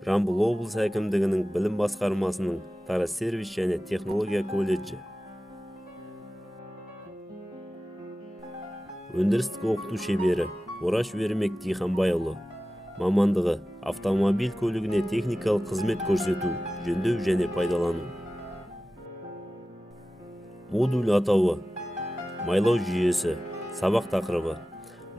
Жамбыл облыс әкімдігінің білім басқармасының Тараз сервис және технология колледжі. Өндірістік оқыту шебері Ораш Вермек Тиханбайұлы. Мамандығы автомобиль көлігіне техникалық қызмет көрсету, жөндеу және пайдалану. Модуль атауы майлау жүйесі. Сабақ тақырыбы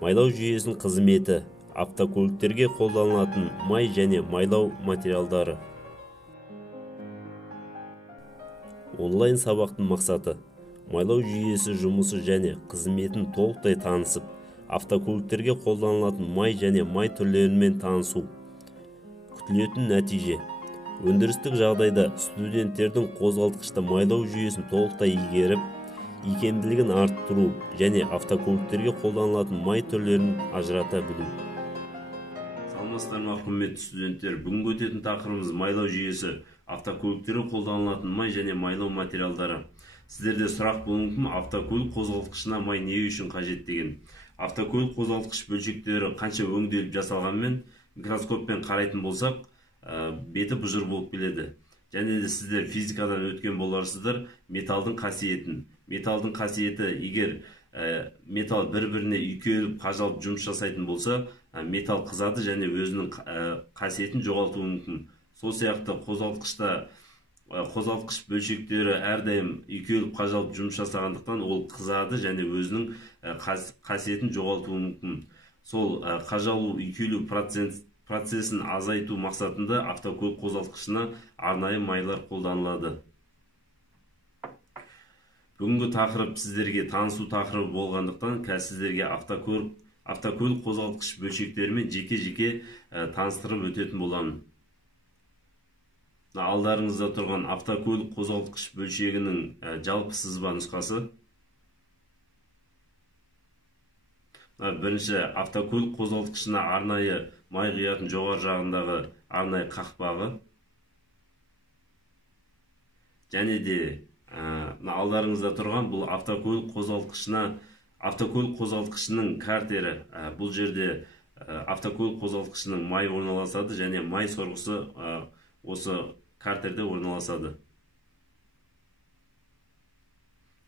майлау жүйесінің қызметі, автокөліктерге қолданылатын май және майлау материалдары. Онлайн сабақтың мақсаты майлау жүйесі жұмысы және қызметін толықтай танысып, автокөліктерге қолданылатын май және май түрлерімен танысу. Күтілетін нәтиже: өндірістік жағдайда студенттердің қозғалтқышты майлау жүйесін толықтай игеріп, икемділігін арттыру және автокөліктерге қолданылатын май түрлерін ажырата білу. Саламатсыздар, құрметті студенттер, бүгінгі өтетін тақырыбымыз майлау жүйесі, автокөліктерге қолданылатын май және майлау материалдары. Сіздерде сұрақ болуы мүмкін: автокөлік қозғалтқышына май не үшін қажет деген. Автокөлік қозғалтқыш бөлшектері қанша өңделіп жасалғанмен, микроскоппен қарайтын болсақ, беті бұжыр болып келеді. Және де сіздер физикадан өткен боларсыздар металдың қасиетін. Металдың қасиеті: егер металл бір-біріне үйкеліп, қажалып жұмыс жасайтын болса, металл қызады және өзінің қасиетін жоғалтуы мүмкін. Сол сияқты қозғалтқыш бөлшектері әрдайым үйкеліп, қажалып жұмыс жасағандықтан ол қызады және өзінің қасиетін жоғалтуы мүмкін. Сол қажалу, үйкелу процесін азайту мақсатында автокөлік қозғалтқышына арнайы майлар қолданылады. Бүгінгі тақырып сіздерге танысу тақырыбы болғандықтан, сіздерге автокөлік қозғалтқыш бөлшектерімен жеке-жеке таныстырып өтетін боламын. Алдарыңызда тұрған автокөлік қозғалтқыш бөлшегінің жалпы сызба нұсқасы. Бірінші, автокөлік қозғалтқышына арнайы май құятын жоғары жағындағы арнайы қақпағы. Және де алдарыңызда тұрған бұл автокөлік қозғалтқышының картері. Бұл жерде автокөлік қозғалтқышының май орналасады және май сорғысы осы картерде орналасады.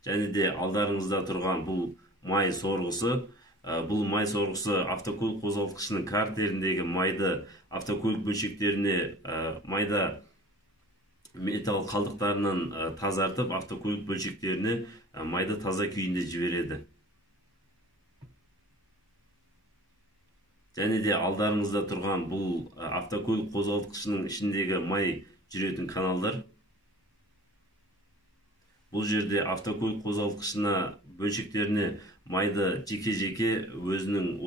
Және де алдарыңызда тұрған бұл май сорғысы. Бұл май сорғысы автокөлік қозғалтқышының картеріндегі майды автокөлік бөлшектеріне майда металл қалдықтарынан тазартып, автокөлік бөлшектеріне майды таза күйінде жібереді. Және де алдарыңызда тұрған бұл автокөлік қозғалтқышының ішіндегі май жүретін каналдар. Бұл жерде автокөлік қозғалтқышына бөлшектеріне майды жеке-жеке өзінің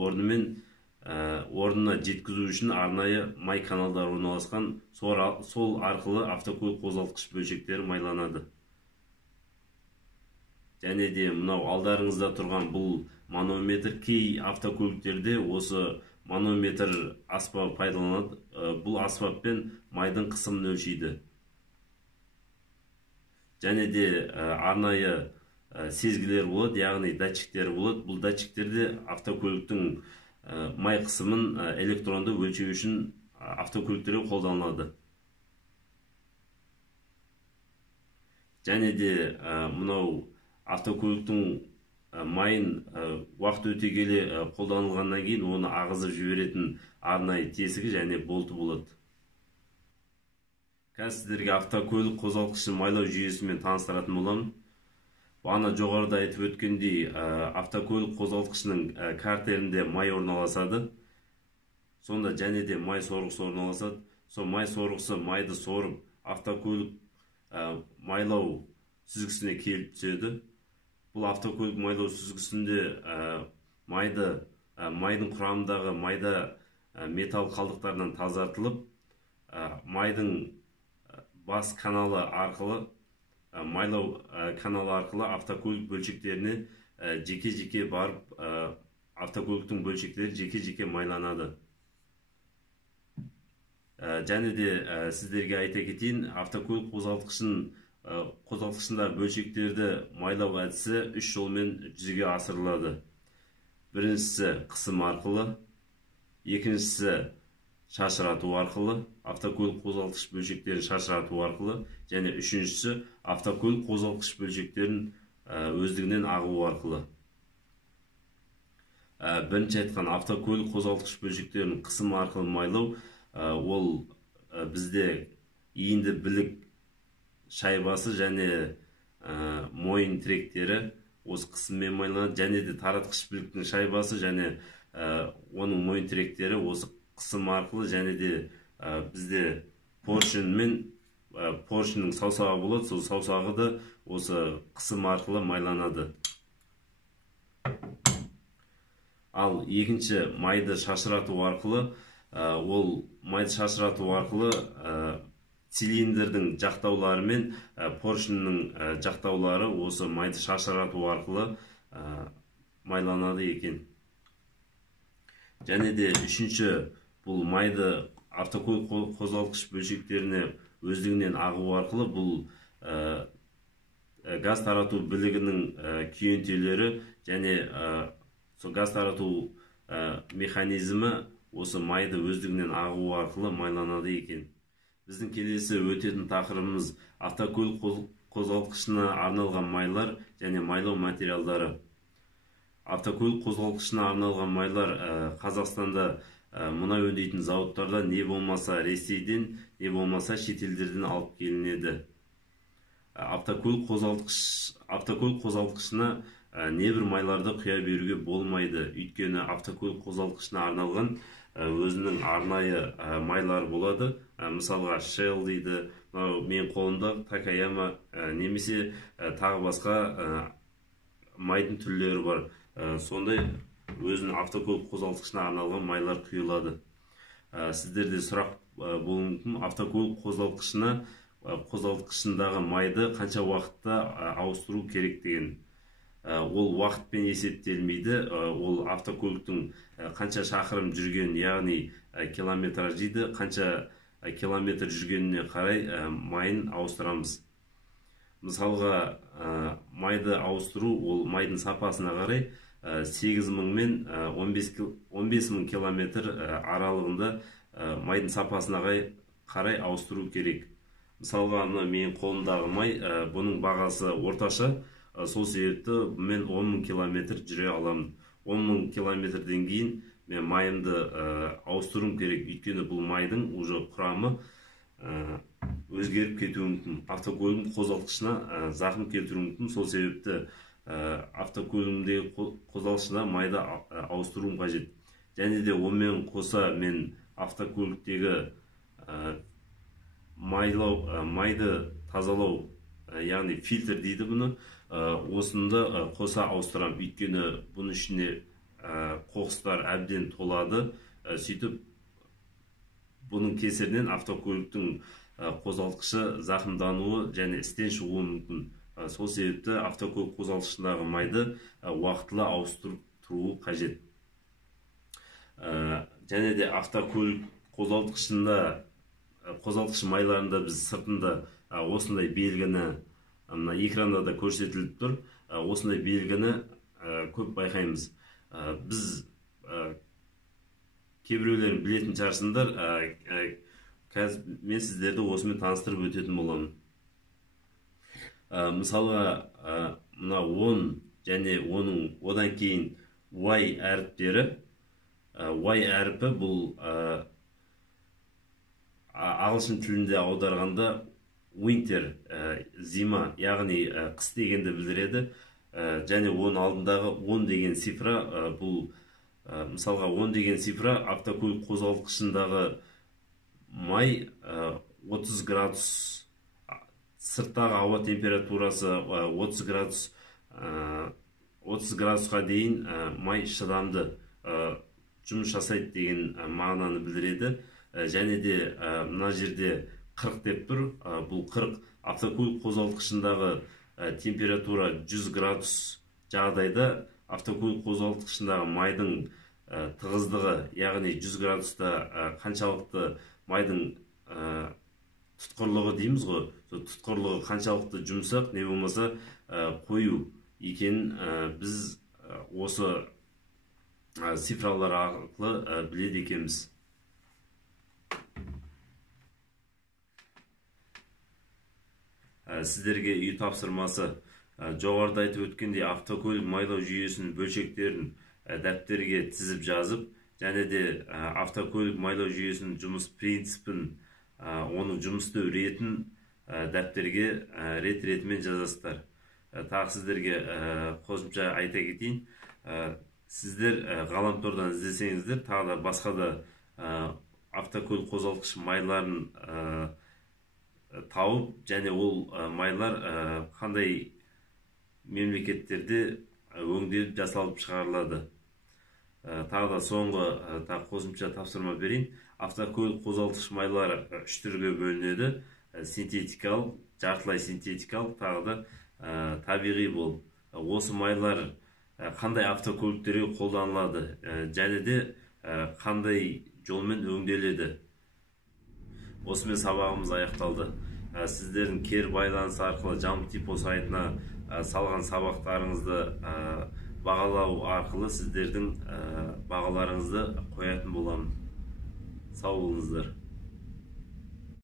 орнына жеткізу үшін арнайы май каналдар орналасқан. Сол арқылы автокөлік қозғалтқыш бөлшектері майланады. Және де мынау алдарыңызда тұрған бұл манометр. Кей автокөліктерде осы манометр аспабы пайдаланады. Бұл аспаппен майдың қысымын өлшейді. Және де арнайы сезгілер болады, яғни датчиктер болады. Бұл датчиктерде автокөліктің май қысымын электронды өлшеу үшін автокөліктерге қолданылады. Және де мынау автокөліктің майын уақыт өте келе қолданылғаннан кейін оны ағызып жіберетін арнайы тесігі және болты болады. Сіздерге автокөлік қозғалтқышының майлау жүйесімен таныстыратын боламын. Бағана жоғарыда айтып өткендей, автокөлік қозғалтқышының картерінде май орналасады. Сонда және де май сорғысы орналасады. Сол май сорғысы майды сорып, автокөлік майлау сүзгісіне келіп түседі. Бұл автокөлік майлау сүзгісінде майдың құрамындағы майда металл қалдықтарынан тазартылып, майдың бас каналы арқылы, майлау каналы арқылы автокөлік бөлшектеріне жеке-жеке барып, автокөліктің бөлшектері жеке-жеке майланады. Және де сіздерге айта кетейін, автокөлік қозғалтқышында бөлшектерді майлау әдісі 3 жолмен жүзеге асырылады. Біріншісі қысым арқылы, екіншісі шашырату арқылы, автокөлік қозғалтқыш бөлшектерін шашырату арқылы, және үшіншісі автокөлік қозғалтқыш бөлшектерін өздігінен ағу арқылы. Бірінші айтқан автокөлік қозғалтқыш бөлшектерін қысым арқылы майлау, ол бізде иінді білік шайбасы және мойын тіректері осы қысыммен майланады, және де таратқыш біліктің шайбасы және оның мойын тіректері осы қысым арқылы, және де бізде поршеннің саусағы болады, сол саусағы да осы қысым арқылы майланады. Ал екінші майды шашырату арқылы, ол майды шашырату арқылы цилиндрдің жақтаулары мен поршеннің жақтаулары осы майды шашырату арқылы майланады екен. Және де үшінші, бұл майды автокөлік қозғалтқыш бөлшектеріне өздігінен ағу арқылы, бұл газ тарату білігінің күйентелері және газ тарату механизмі осы майды өздігінен ағу арқылы майланады екен. Біздің келесі өтетін тақырыбымыз автокөлік қозғалтқышына арналған майлар және майлау материалдары. Автокөлік қозғалтқышына арналған майлар Қазақстанда мұнай өңдейтін зауыттарда не болмаса Ресейден, не болмаса шетелдерден алып келінеді. Автокөлік қозғалтқышына небір майларды құя беруге болмайды. Өйткені автокөлік қозғалтқышына арналған өзінің арнайы майлар болады. Мысалға Shell дейді, мен қолымда Takayama немесе тағы басқа майдың түрлері бар. Сондай өзінің автокөлік қозғалтқышына арналған майлар құйылады. Сіздерде сұрақ болуы мүмкін, автокөлік қозғалтқышындағы майды қанша уақытта ауыстыру керек деген. Ол уақытпен есептелмейді, ол автокөліктің қанша шақырым жүрген, яғни километраж дейді, қанша километр жүргеніне қарай майын ауыстырамыз. Мысалға, майды ауыстыру, ол майдың сапасына қарай 8.000 мен 15.000 километр аралығында майдың сапасына қарай ауыстыру керек. Мысалға, менің қолымдағы май, бұның бағасы орташа, сол себепті мен 10.000 километр жүре аламын. 10.000 километрден кейін мен майымды ауыстыруым керек, өйткені бұл майдың уже құрамы өзгеріп кетуі мүмкін. Автокөлігім қозғалтқышына зақым келтіруі мүмкін. Сол себепті автокөлігімдегі қозғалтқышына майды ауыстыруым қажет. Және де онымен қоса мен автокөліктегі майды тазалау, яғни фильтр дейді бұны, осында қоса ауыстырам. Өйткені бұның ішіне қоқыстар әбден толады. Сөйтіп, бұның кесірінен автокөліктің қозғалтқышы зақымдануы және істен шығуы мүмкін. Сол себепті автокөлік қозғалтқышындағы майды уақытылы ауыстырып тұруы қажет. Және де автокөлік қозғалтқыш майларында біз сыртында осындай белгіні, экранда да көрсетіліп тұр, осындай белгіні көп байқаймыз. Біз кейбіреулерін білетін шығарсыңдар, мен сіздерді осымен таныстырып өтетін боламын. Мысалға, мына 10 және оның одан кейін Y әріптері. Y әріпі бұл ағылшын тілінде аударғанда winter, зима, яғни қыс дегенді білдіреді. Және оның алдындағы 10 деген цифра, бұл мысалға 10 деген цифра автокөлік қозғалтқышындағы май 30 градус, сырттағы ауа температурасы 30 градусқа дейін май шыдамды жұмыс жасайды деген мағынаны білдіреді. Және де мына жерде 40 деп тұр. Бұл 40 автокөлік қозғалтқышындағы температура 100 градус жағдайда автокөлік қозғалтқышындағы майдың тығыздығы, яғни 100 градуста қаншалықты майдың тұтқырлығы дейміз ғой, тұтқырлығы қаншалықты жұмсақ, не болмаса қою екенін біз осы цифралар арқылы біледі екенбіз. сіздерге үй тапсырмасы. Жоғарыда айтып өткендей, автокөлік майлау жүйесінің бөлшектерін дәптерге тізіп жазып, және де автокөлік майлау жүйесінің жұмыс принципін, оның жұмыс істеу ретін дәптерге рет-ретімен жазасыздар. Тағы сіздерге қосымша айта кетейін, сіздер ғаламтордан іздесеңіздер, тағы да басқа да автокөлік қозғалтқыш майларын тауып, және ол майлар қандай мемлекеттерде өңделіп жасалып шығарылады. Тағы да соңғы қосымша тапсырма берейін. Автокөлік қозғалтқыш майлары 3 түрге бөлінеді: синтетикалық, жартылай синтетикалық, тағы да табиғи болып. Осы майлар қандай автокөліктерге қолданылады, және де қандай жолмен өңделеді. Осымен сабағымыз аяқталды. Сіздердің кері байланыс арқылы Jump Tipo сайтына салған сабақтарыңызды бағалау арқылы сіздердің бағаларыңызды қоятын боламын. Сау болыңыздар.